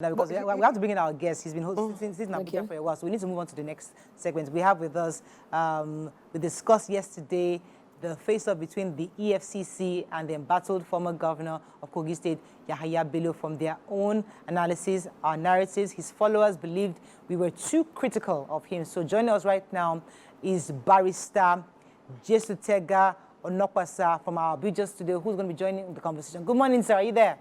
Because we have to bring in our guest. He's been hosting since Abuja for a while, so we need to move on to the next segment. We have with us, we discussed yesterday the face-off between the EFCC and the embattled former governor of Kogi State, Yahaya Bello. From their own analysis, our narratives, his followers believed we were too critical of him. So joining us right now is Barrister Jesutega Shares from our Abuja studio, who's going to be joining the conversation. Good morning, sir. Are you there?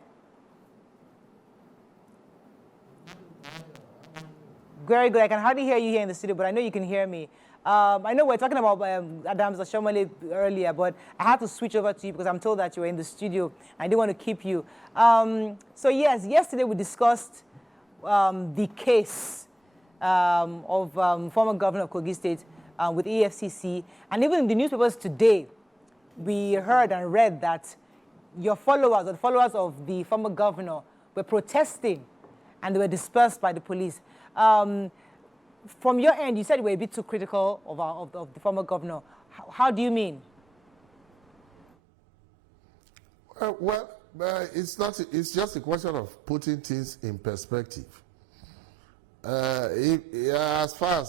Very good. I can hardly hear you here in the studio, but I know you can hear me. I know we're talking about Adams Oshomole earlier, but I had to switch over to you because I'm told that you were in the studio. I didn't want to keep you. So yes, yesterday we discussed the case of former governor of Kogi State with EFCC. And even in the newspapers today, we heard and read that your followers, or the followers of the former governor, were protesting and they were dispersed by the police. From your end, you said you were a bit too critical of the former governor. How do you mean? It's not. It's just a question of putting things in perspective. As far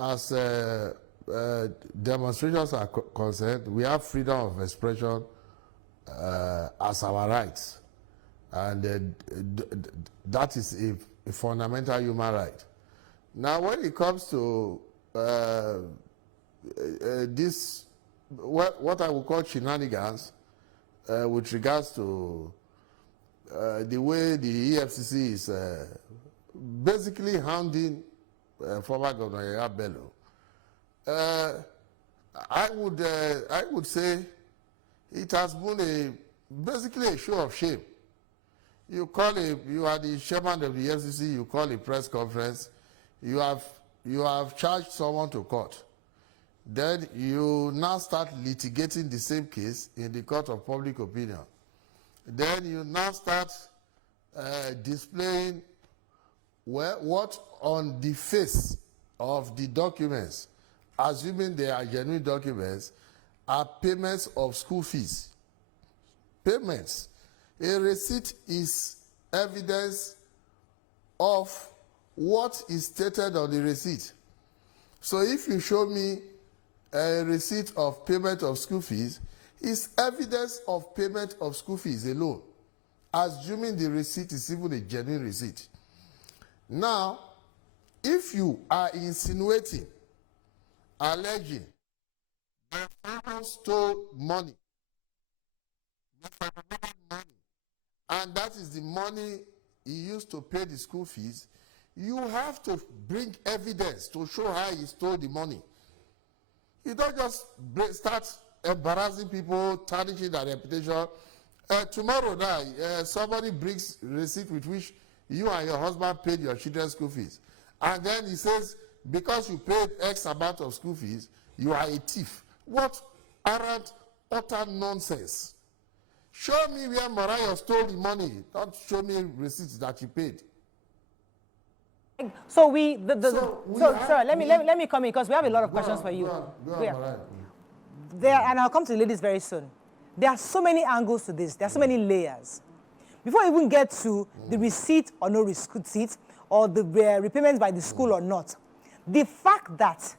as demonstrations are concerned, we have freedom of expression as our rights, and that is a fundamental human right. Now, when it comes to this, what I would call shenanigans, with regards to the way the EFCC is basically hounding former Governor Yahaya Bello, I would say it has been basically a show of shame. You are the chairman of the EFCC, you call a press conference, you have charged someone to court. Then you now start litigating the same case in the court of public opinion. Then you now start displaying what on the face of the documents, assuming they are genuine documents, are payments of school fees. Payments. A receipt is evidence of what is stated on the receipt. So if you show me a receipt of payment of school fees, it's evidence of payment of school fees alone, assuming the receipt is even a genuine receipt. Now, if you are insinuating, alleging that someone stole money, and that is the money he used to pay the school fees, you have to bring evidence to show how he stole the money. You don't just start embarrassing people, tarnishing their reputation. Tomorrow now, somebody brings receipt with which you and your husband paid your children's school fees. And then he says, because you paid X amount of school fees, you are a thief. What arrant, utter nonsense. Show me where Mariah stole the money. Don't show me receipts that you paid. So sir, let me come in because we have a lot of questions for you. Go on, Mariah. And I'll come to the ladies very soon. There are so many angles to this. There are so many layers. Before I even get to the receipt or no receipt, or the repayment by the school or not, the fact that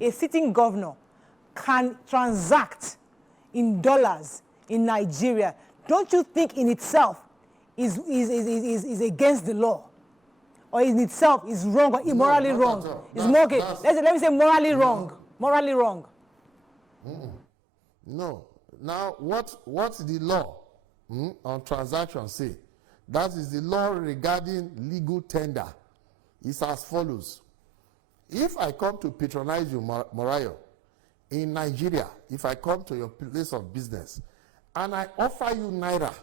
a sitting governor can transact in dollars in Nigeria, don't you think in itself is against the law? Or in itself is wrong or immorally wrong? It's more okay. Let me say morally wrong. Morally wrong. No. Now, what the law on transactions say? That is the law regarding legal tender. It's as follows. If I come to patronize you, Morayo, in Nigeria, if I come to your place of business and I offer you naira,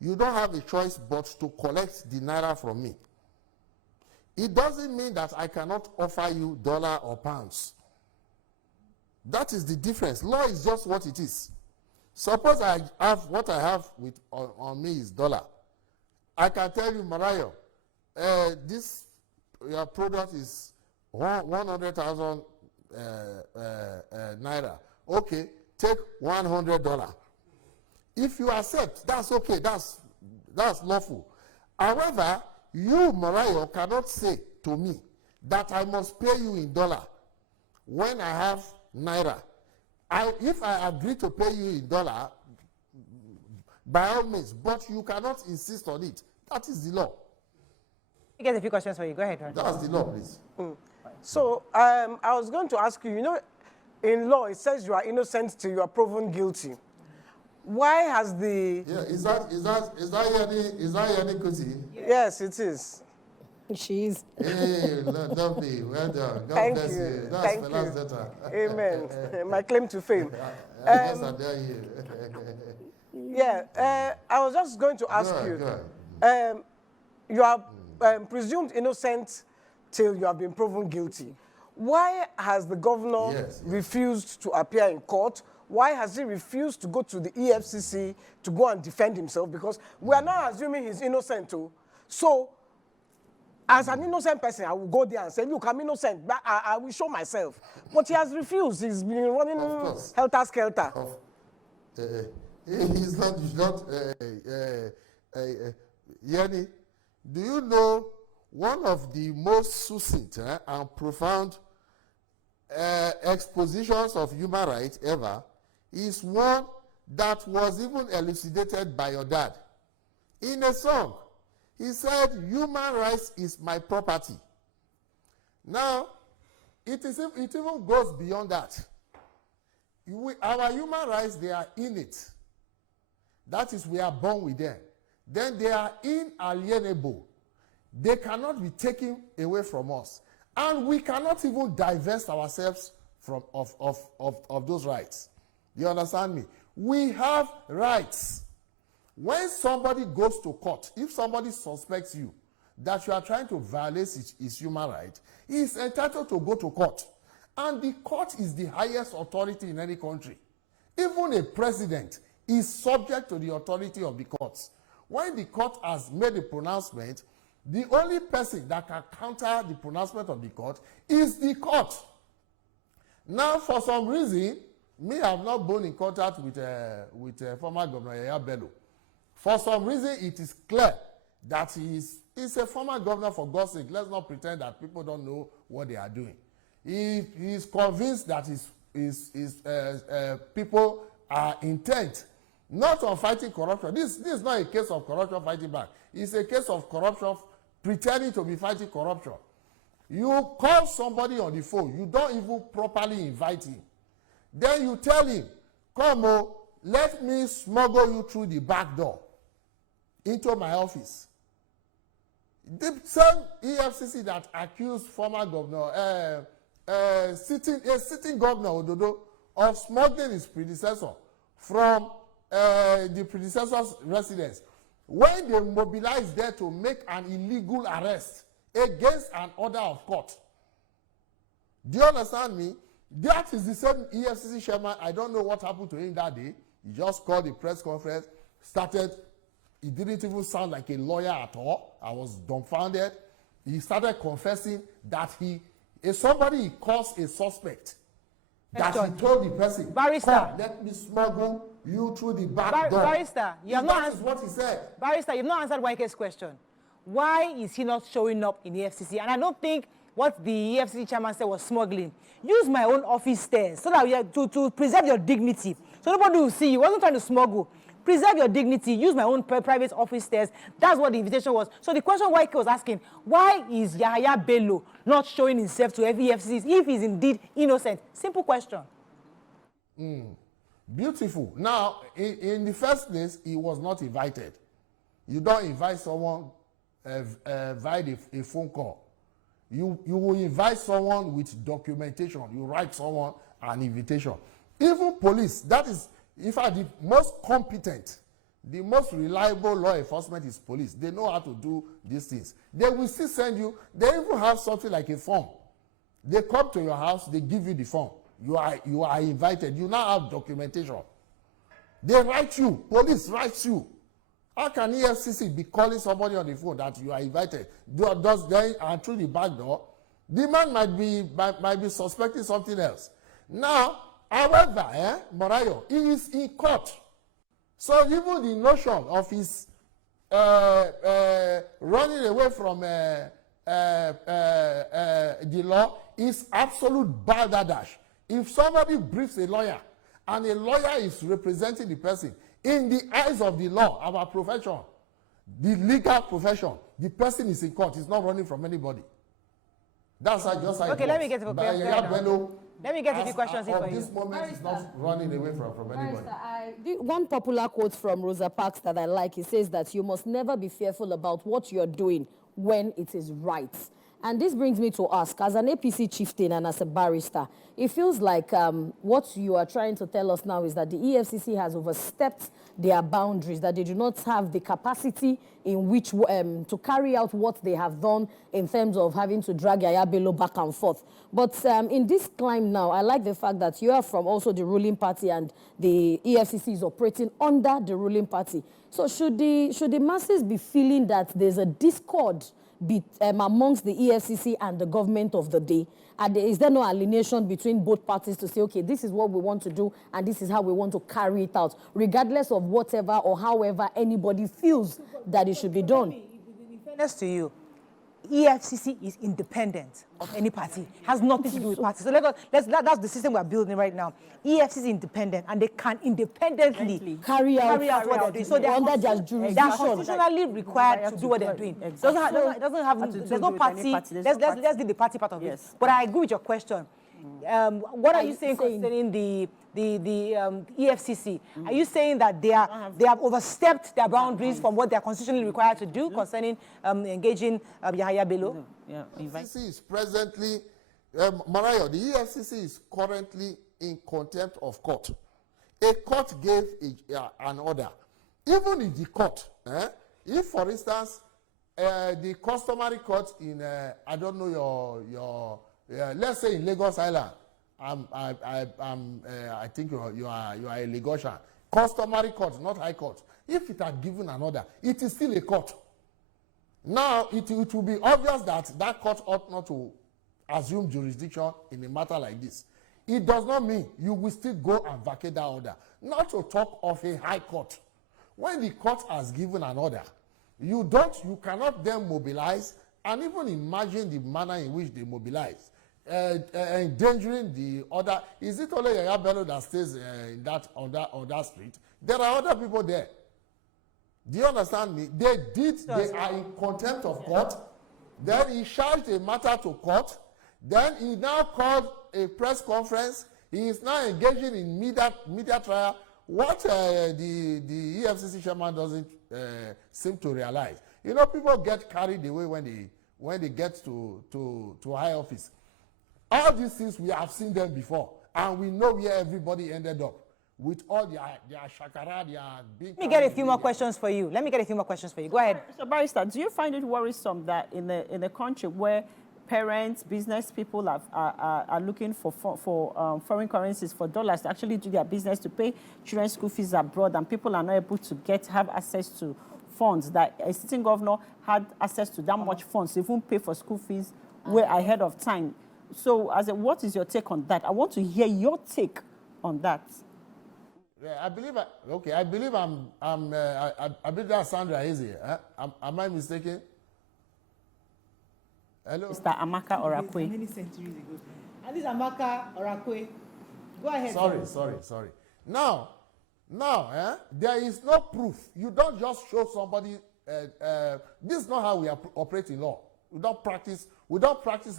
you don't have a choice but to collect the naira from me. It doesn't mean that I cannot offer you dollar or pounds. That is the difference. Law is just what it is. Suppose I have what I have on me is dollar. I can tell you, Mariah, your product is 100,000 naira. Okay, take $100. If you accept, that's okay. That's lawful. However, you, Morayo, cannot say to me that I must pay you in dollar when I have naira. If I agree to pay you in dollar, by all means, but you cannot insist on it. That is the law. I get a few questions for you. Go ahead. That's the law, please. So I was going to ask you, you know, in law it says you are innocent till you are proven guilty. Why has the... Yeah, is that any Kuti? Yes, it is. She is. Hey, lovely, well done. God Thank bless you. you. That's Thank Fela's you. daughter. Amen. My claim to fame. Yes, I dare you. Yeah, I was just going to ask Go you. ahead. You are presumed innocent till you have been proven guilty. Why has the governor refused to appear in court? Why has he refused to go to the EFCC to go and defend himself? Because we are not assuming he's innocent too. So, as an innocent person, I will go there and say, look, I'm innocent, but I will show myself. But he has refused. He's been running helter-skelter. He's not Yanni, do you know one of the most succinct and profound expositions of human rights ever is one that was even elucidated by your dad. In a song, he said, human rights is my property. Now, it even goes beyond that. Our human rights, they are innate. That is, we are born with them. Then they are inalienable. They cannot be taken away from us. And we cannot even divest ourselves of those rights. You understand me? We have rights. When somebody goes to court, if somebody suspects you that you are trying to violate his human right, he is entitled to go to court. And the court is the highest authority in any country. Even a president is subject to the authority of the courts. When the court has made a pronouncement, the only person that can counter the pronouncement of the court is the court. Now, for some reason, me, I have not been in contact with former Governor Yahaya Bello. For some reason, it is clear that he's a former governor, for God's sake. Let's not pretend that people don't know what they are doing. He is convinced that his people are intent not on fighting corruption. This is not a case of corruption fighting back. It's a case of corruption pretending to be fighting corruption. You call somebody on the phone, you don't even properly invite him. Then you tell him, come let me smuggle you through the back door into my office. The same EFCC that accused former governor, sitting governor Ododo of smuggling his predecessor from the predecessor's residence, when they mobilized there to make an illegal arrest against an order of court. Do you understand me? That is the same EFCC chairman. I don't know what happened to him that day. He just called the press conference, he didn't even sound like a lawyer at all. I was dumbfounded. He started confessing that somebody he calls a suspect, that he told the person, Barrister, let me smuggle you through the back door. Barrister, you have not answered what he said. Barrister, you've not answered YK's question. Why is he not showing up in the FCC? And I don't think what the EFCC chairman said was smuggling. Use my own office stairs so that we have to preserve your dignity. So nobody will see you. I wasn't trying to smuggle. Preserve your dignity. Use my own private office stairs. That's what the invitation was. So the question YK was asking, why is Yahaya Bello not showing himself to EFCC if he's indeed innocent? Simple question. Beautiful. Now, in the first place, he was not invited. You don't invite someone via a phone call. You will invite someone with documentation. You write someone an invitation. Even police, that is, in fact, the most competent, the most reliable law enforcement is police. They know how to do these things. They will still send you, they even have something like a form. They come to your house, they give you the form. You are invited. You now have documentation. They write you, police writes you. How can EFCC be calling somebody on the phone that you are invited? Does then and through the back door, the man might be suspecting something else. Now, however, Morayo, he is in court. So even the notion of his running away from the law is absolute balderdash. If somebody briefs a lawyer and a lawyer is representing the person, in the eyes of the law, our profession, the legal profession, the person is in court, is not running from anybody. That's just like okay, let me get to let me get a few questions here for you. This moment is not running away from anybody. One popular quote from Rosa Parks that I like, it says that you must never be fearful about what you're doing when it is right. And this brings me to ask, as an APC chieftain and as a barrister, it feels like what you are trying to tell us now is that the EFCC has overstepped their boundaries, that they do not have the capacity in which to carry out what they have done in terms of having to drag Yahaya Bello back and forth. But in this climb now, I like the fact that you are from also the ruling party and the EFCC is operating under the ruling party. So should the masses be feeling that there's a discord amongst the EFCC and the government of the day? And is there no alienation between both parties to say, okay, this is what we want to do and this is how we want to carry it out, regardless of whatever or however anybody feels that it should be done? In fairness to you, EFCC is independent of any party. Has nothing to do with parties. So that's the system we're building right now. EFCC is independent and they can independently carry out what they're doing. So they're under their jurisdiction. They're constitutionally required to do what they're doing. It doesn't have there's no party. Let's do the party part of it. But I agree with your question. What are you saying concerning the EFCC? Are you saying that they have overstepped their boundaries from what they are constitutionally required to do concerning engaging Yahaya Bello? The EFCC is presently, Marayo, the EFCC is currently in contempt of court. A court gave an order. Even in the court, if, for instance, the customary court in, I don't know your let's say in Lagos Island, I think you are a Lagosian. Customary court, not high court. If it had given an order, it is still a court. Now, it will be obvious that that court ought not to assume jurisdiction in a matter like this. It does not mean you will still go and vacate that order. Not to talk of a high court. When the court has given an order, you cannot then mobilize and even imagine the manner in which they mobilize. Endangering the other. Is it only Yahaya Bello that stays on that street? There are other people there. Do you understand me? They are in contempt of court. Then he charged a matter to court. Then he now called a press conference. He is now engaging in media trial. What the EFCC chairman doesn't seem to realize. You know, people get carried away when they get to high office. All these things, we have seen them before. And we know where everybody ended up. With all their shakara, their big... Let me get a few more questions for you. Go ahead. So, Barrister, do you find it worrisome that in a country where parents, business people are looking for foreign currencies, for dollars to actually do their business, to pay children's school fees abroad, and people are not able to have access to funds, that a sitting governor had access to that much funds to even pay for school fees way ahead of time? So, what is your take on that? I want to hear your take on that. Yeah, I believe that's Sandra Easy. Am I mistaken? Hello? Mr. Amaka Orakwe. Many centuries ago. And this Amaka Orakwe. Go ahead. Sorry. Now, there is no proof. You don't just show somebody. This is not how we operate in law. We don't practice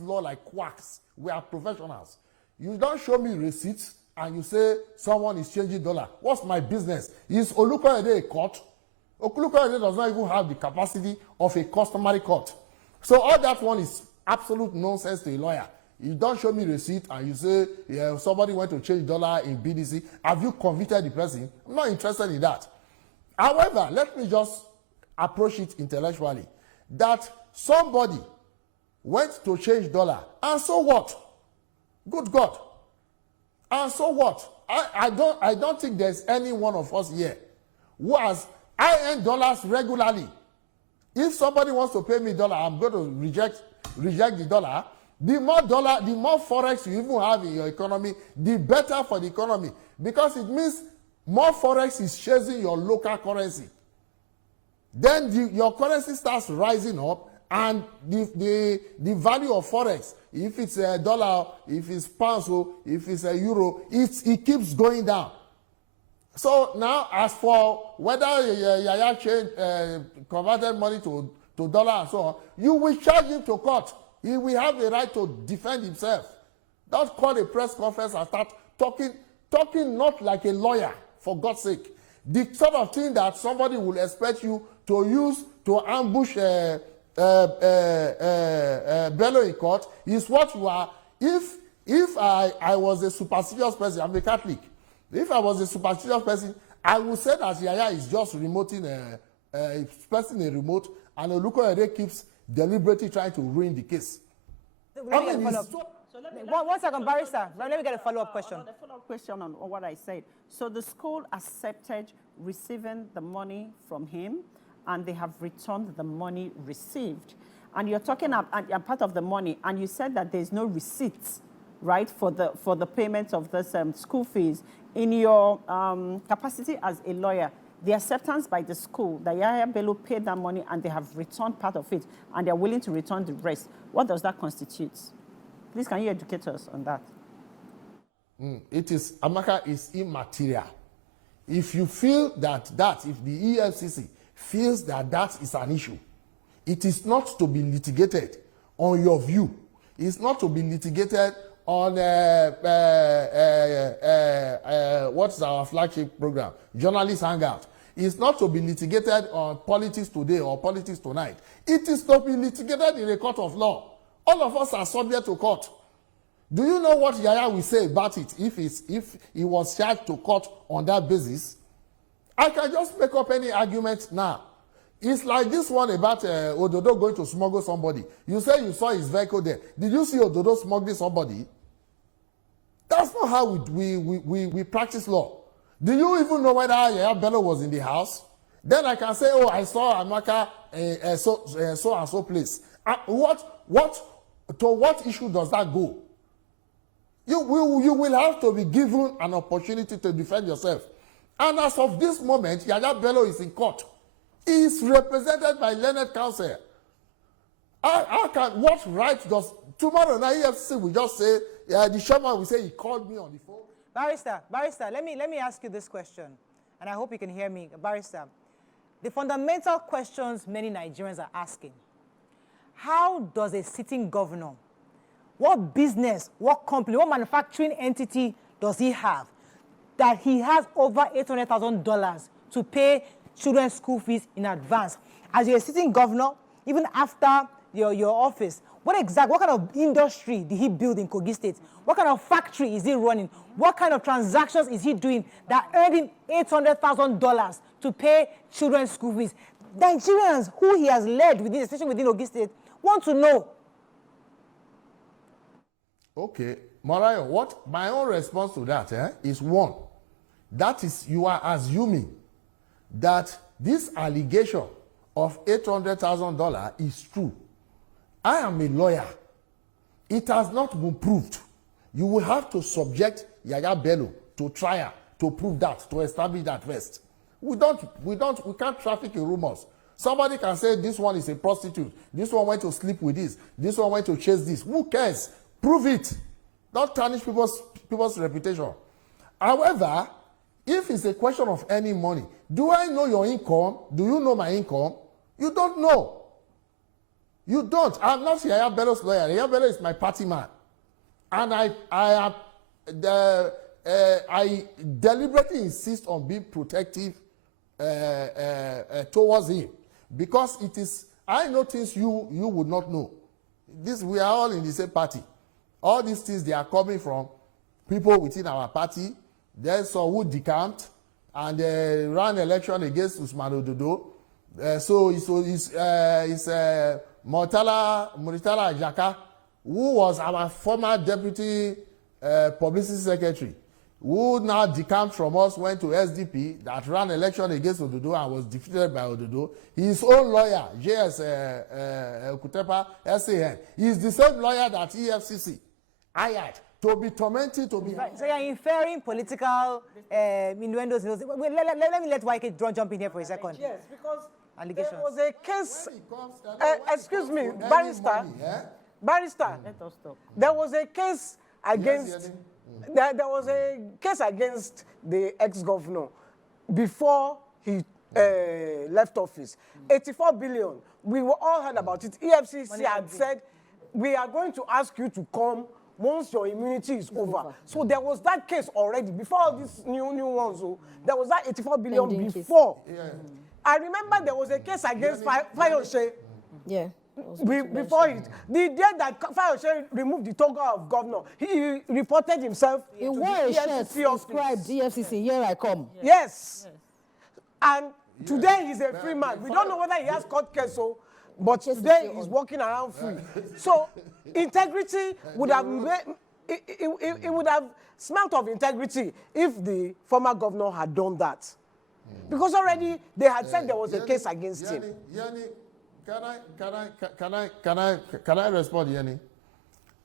law like quacks. We are professionals. You don't show me receipts and you say someone is changing dollar. What's my business? Is Olukoyede a court? Olukoyede does not even have the capacity of a customary court. So all that one is absolute nonsense to a lawyer. You don't show me receipt and you say somebody went to change dollar in BDC. Have you convicted the person? I'm not interested in that. However, let me just approach it intellectually. That somebody went to change dollar, and so what? Good God. And so what? I don't think there's any one of us here who has I-end dollars regularly. If somebody wants to pay me dollar, I'm going to reject the dollar. The more forex you even have in your economy, the better for the economy. Because it means more forex is chasing your local currency. then your currency starts rising up, and the value of forex, if it's a dollar, if it's pounds, if it's a euro, it keeps going down. So now, as for whether Yahaya converted money to dollar and so on, you will charge him to court. He will have the right to defend himself. Don't call a press conference and start talking not like a lawyer, for God's sake. The sort of thing that somebody will expect you to use to ambush Bello in court is what you are. If I was a superstitious person, I'm a Catholic. If I was a superstitious person, I would say that Yahaya is just pressing a remote, and Olukoyede keeps deliberately trying to ruin the case. One second, Barrister. Let me get a follow-up question. A follow-up question on what I said. So the school accepted receiving the money from him, and they have returned the money received. And you're talking about part of the money, and you said that there's no receipts, right, for the payment of this school fees. In your capacity as a lawyer, the acceptance by the school that Yahaya Bello paid that money and they have returned part of it, and they're willing to return the rest, what does that constitute? Please, can you educate us on that? Amaka is immaterial. If you feel that if the EFCC feels that is an issue, it is not to be litigated on your view. It's not to be litigated on what's our flagship program, Journalist Hangout. It's not to be litigated on Politics Today or Politics Tonight. It is to be litigated in a court of law. All of us are subject to court. Do you know what Yahaya will say about it if he was charged to court on that basis? I can just make up any argument now. It's like this one about Ododo going to smuggle somebody. You say you saw his vehicle there. Did you see Ododo smuggling somebody? That's not how we practice law. Do you even know whether Yahaya Bello was in the house? Then I can say, oh, I saw Amaka so and so place. To what issue does that go? You will have to be given an opportunity to defend yourself. And as of this moment, Yahaya Bello is in court. He is represented by learned counsel. What right does tomorrow now EFFC will just say, the chairman will say he called me on the phone? Barrister, let me ask you this question, and I hope you can hear me. Barrister, the fundamental questions many Nigerians are asking: how does a sitting governor, what business, what company, what manufacturing entity does he have that he has over $800,000 to pay children's school fees in advance? As you're a sitting governor, even after your office, what kind of industry did he build in Kogi State? What kind of factory is he running? What kind of transactions is he doing that earned him $800,000 to pay children's school fees? Nigerians who he has led within, especially within Kogi State, want to know. Okay, Morayo, what my own response to that is one. That is, you are assuming that this allegation of $800,000 is true. I am a lawyer. It has not been proved. You will have to subject Yahaya Bello to trial to prove that, to establish that first. We can't traffic in rumors. Somebody can say this one is a prostitute, this one went to sleep with this one went to chase this. Who cares? Prove it. Don't tarnish people's reputation. However, if it's a question of any money, do I know your income? Do you know my income? You don't know. You don't. I'm not Yahaya Bello's lawyer. Yahaya Bello is my party man. And I deliberately insist on being protective towards him. Because it is, I know things you would not know. We are all in the same party. All these things, they are coming from people within our party. There's some who decamped and ran election against Usman Ododo. So it's Muritala Ajaka, who was our former deputy publicity secretary, who now decamped from us, went to SDP, that ran election against Ododo and was defeated by Ododo. His own lawyer, JS Kutepa, SAN, is the same lawyer that EFCC hired to be tormented, to be... So you're inferring political innuendos. Let me let YK jump in here for a second. Yes, because allegations? There was a case, When it comes- excuse me, when it comes to barrister. any money, Barrister, Let us talk. there was a case against Yes, there was a case against the ex-governor before he left office. 84 billion. We were all heard about it. EFCC had said, we are going to ask you to come once your immunity is over. So there was that case already before all these new ones. So there was that 84 billion Pending case. before. I remember there was a case against Fayose. Yeah. Before it, the day that Fayose removed the toga of governor, he reported himself He to wore the a shirt EFCC office. inscribed EFCC, here I come. Yes. And today he's a free man. We don't know whether he has court case, but today he's walking around free. So integrity would have made, it would have smelt of integrity if the former governor had done that. Because already they had said there was a case against him. Yanni, can I respond, Yanni?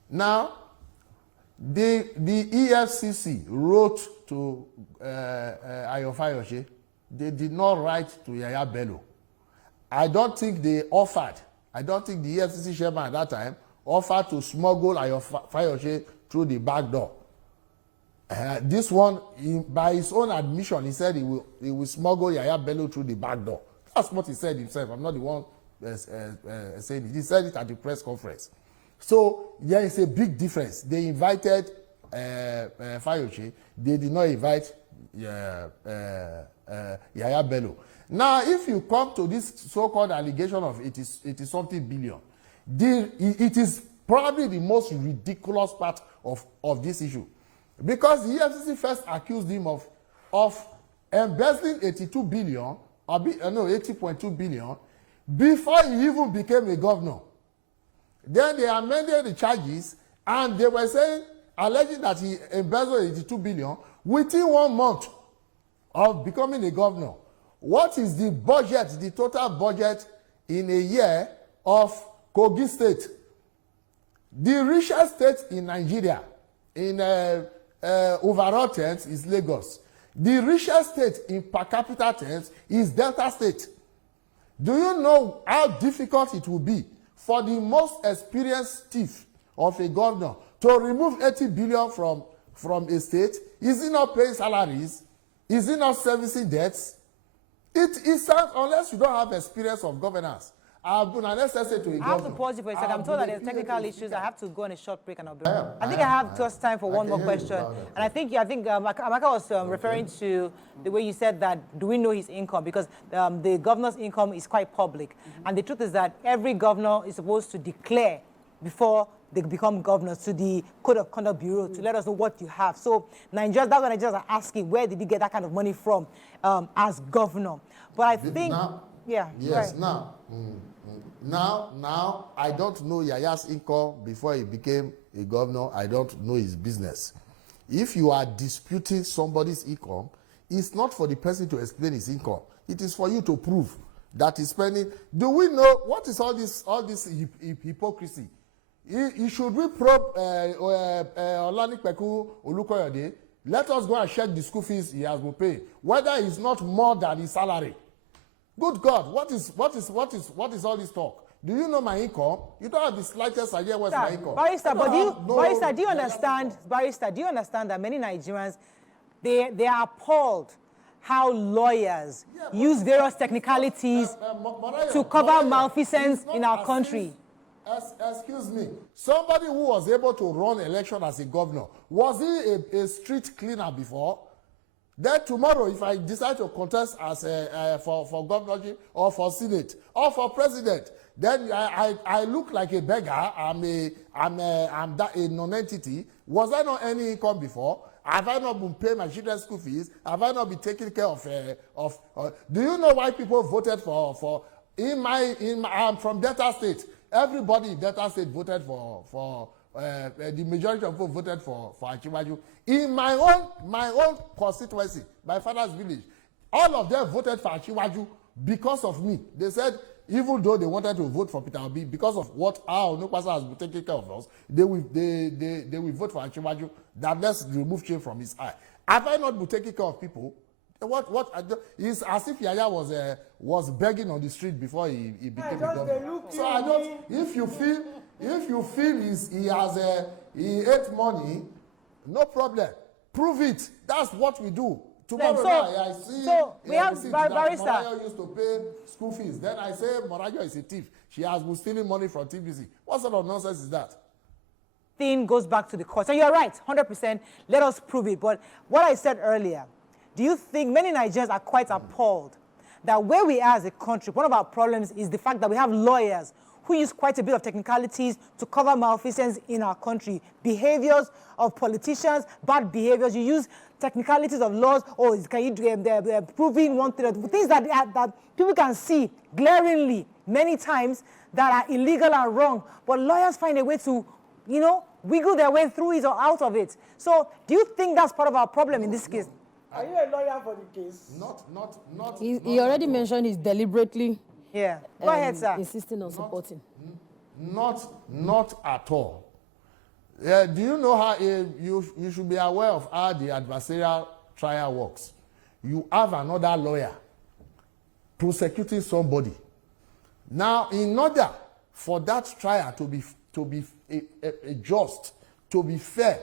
Now, the EFCC wrote to Fayose. They did not write to Yahaya Bello. I don't think they offered. I don't think the EFCC chairman at that time offered to smuggle Fayose through the back door. This one, by his own admission, he said he will smuggle Yahaya Bello through the back door. That's what he said himself. I'm not the one saying it. He said it at the press conference. So there is a big difference. They invited Fayose. They did not invite Yahaya Bello. Now, if you come to this so-called allegation of 80-something billion, it is probably the most ridiculous part of this issue. Because the EFCC first accused him of embezzling 82 billion, 80.2 billion, before he even became a governor. Then they amended the charges, and they were saying, alleging that he embezzled 82 billion within 1 month of becoming a governor. What is the budget, the total budget in a year of Kogi State? The richest state in Nigeria, in overall terms, is Lagos. The richest state in per capita terms is Delta State. Do you know how difficult it will be for the most experienced thief of a governor to remove 80 billion from a state? Is he not paying salaries? Is he not servicing debts? It sounds, unless you don't have experience of governance, I have to pause you for a second. I'm told that there's technical issues. I have to go on a short break and I'll be right back. I think I have just time for one more question. And I think Amaka was referring to the way you said that, do we know his income? Because the governor's income is quite public. And the truth is that every governor is supposed to declare before they become governors to the Code of Conduct Bureau to let us know what you have. So Nigerians are asking, where did he get that kind of money from as governor? But I think, yes, right. Now, I don't know Yaya's income before he became a governor. I don't know his business. If you are disputing somebody's income, it's not for the person to explain his income. It is for you to prove that he's spending. Do we know what is all this hypocrisy? Should we probe Olanipekun Olukoyode? Let us go and check the school fees he has been paying, whether it's not more than his salary. Good God, what is all this talk? Do you know my income? You don't have the slightest idea what's my income. Barrister, Barrister, do you understand? Barrister, do you understand that many Nigerians, they are appalled how lawyers use various technicalities to cover malfeasance in our country? Excuse me. Somebody who was able to run election as a governor, was he a street cleaner before? Then tomorrow, if I decide to contest as for governorship or for senate or for president, then I look like a beggar. I'm a non-entity. Was I not any income before? Have I not been paying my children's school fees? Have I not been taking care of? Do you know why people voted for? I'm from Delta State. Everybody in Delta State voted for. The majority of people voted for Achiwaju. In my own constituency, my father's village, all of them voted for Achiwaju because of me. They said, even though they wanted to vote for Peter Obi, because of how Onukwasa has been taking care of us, they will vote for Achiwaju. That let's remove shame from his eye. Have I not been taking care of people? It's as if Yahaya was begging on the street before he became a governor. So I don't. If you feel he ate money, no problem. Prove it. That's what we do. Tomorrow I see. So we have Barrister. Morayo used to pay school fees. Then I say Morayo is a thief. She has been stealing money from TBC. What sort of nonsense is that? Thing goes back to the court. And you're right, 100%. Let us prove it. But what I said earlier, do you think many Nigerians are quite appalled that where we are as a country, one of our problems is the fact that we have lawyers who use quite a bit of technicalities to cover malfeasance in our country. Behaviors of politicians, bad behaviors. You use technicalities of laws, or can you do they're proving one thing, things that people can see glaringly many times that are illegal and wrong. But lawyers find a way to, wiggle their way through it or out of it. So do you think that's part of our problem in this case? Are you a lawyer for the case? Not. He already mentioned he's deliberately Yeah. Go ahead, sir. insisting on supporting. Not at all. Do you know how you should be aware of how the adversarial trial works? You have another lawyer prosecuting somebody. Now, in order for that trial to be just, to be fair,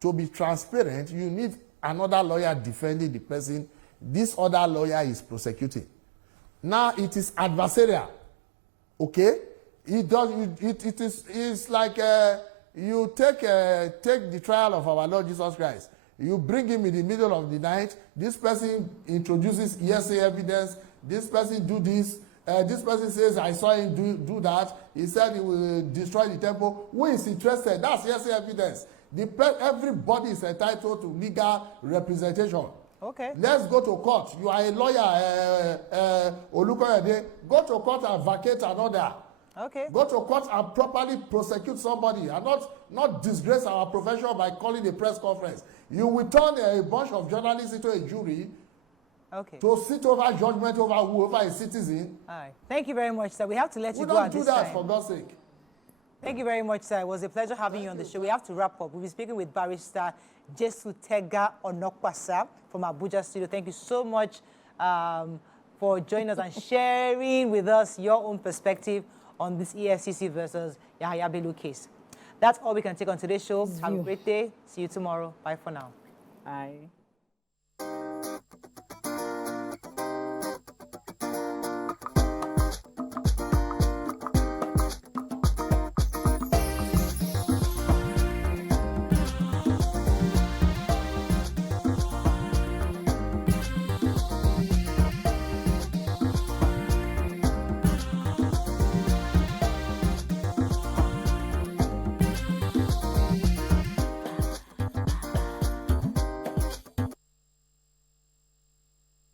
to be transparent, you need another lawyer defending the person this other lawyer is prosecuting. Now it is adversarial, okay? It's like you take the trial of our Lord Jesus Christ. You bring him in the middle of the night. This person introduces hearsay evidence. This person do this. This person says, I saw him do that. He said he will destroy the temple. Who is interested? That's hearsay evidence. Everybody is entitled to legal representation. Okay. Let's go to court. You are a lawyer, Olukoyede. Go to court and vacate an order. Okay. Go to court and properly prosecute somebody and not disgrace our profession by calling a press conference. You will turn a bunch of journalists into a jury. Okay. To sit over judgment over a citizen. All right. Thank you very much, sir. We have to let you We go don't at do this that time. for God's sake. Thank you very much, sir. It was a pleasure having you on the show. We have to wrap up. We'll be speaking with Barrister Jesutega Shares from Abuja studio. Thank you so much for joining us and sharing with us your own perspective on this EFFC versus Yahaya Bello case. That's all we can take on today's show. Have a great day. See you tomorrow. Bye for now. Bye.